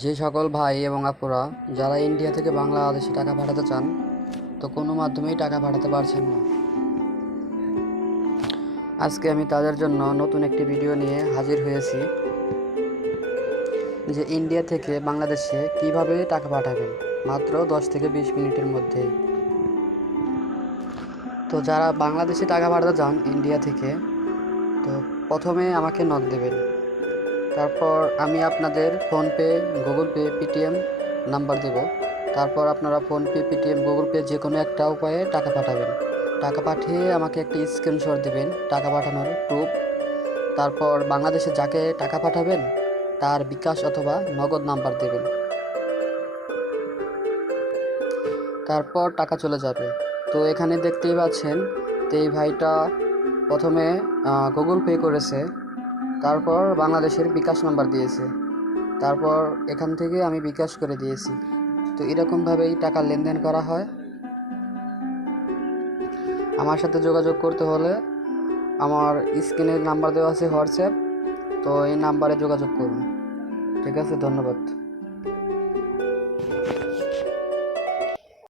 যে সকল ভাই এবং আপুরা যারা ইন্ডিয়া থেকে বাংলাদেশে টাকা পাঠাতে চান, তো কোনো মাধ্যমেই টাকা পাঠাতে পারছেন না, আজকে আমি তাদের জন্য নতুন একটি ভিডিও নিয়ে হাজির হয়েছি যে ইন্ডিয়া থেকে বাংলাদেশে কিভাবে টাকা পাঠাবেন মাত্র 10 থেকে 20 মিনিটের মধ্যেই। তো যারা বাংলাদেশে টাকা পাঠাতে চান ইন্ডিয়া থেকে, তো প্রথমে আমাকে নক দেবেন। তারপর আমি আপনাদের PhonePe, Google Pay, Paytm number দেব। তারপর আপনারা ফোনপে, পেটিএম, গুগল পে যে কোনো একটা উপায়ে টাকা পাঠাবেন। টাকা পাঠিয়ে আমাকে একটি স্ক্রিনশট দেবেন টাকা পাঠানোর প্রুফ। তারপর বাংলাদেশে যাকে টাকা পাঠাবেন তার বিকাশ অথবা নগদ নাম্বার দেবেন। তারপর টাকা চলে যাবে। তো এখানে দেখতেই পাচ্ছেন, তো এই ভাইটা প্রথমে গুগল পে করেছে, তারপর বাংলাদেশের বিকাশ নাম্বার দিয়েছে, তারপর এখান থেকে আমি বিকাশ করে দিয়েছি। তো এরকমভাবেই টাকা লেনদেন করা হয়। আমার সাথে যোগাযোগ করতে হলে আমার স্ক্রিনের নাম্বার দেওয়া আছে হোয়াটসঅ্যাপ, তো এই নাম্বারে যোগাযোগ করুন। ঠিক আছে, ধন্যবাদ।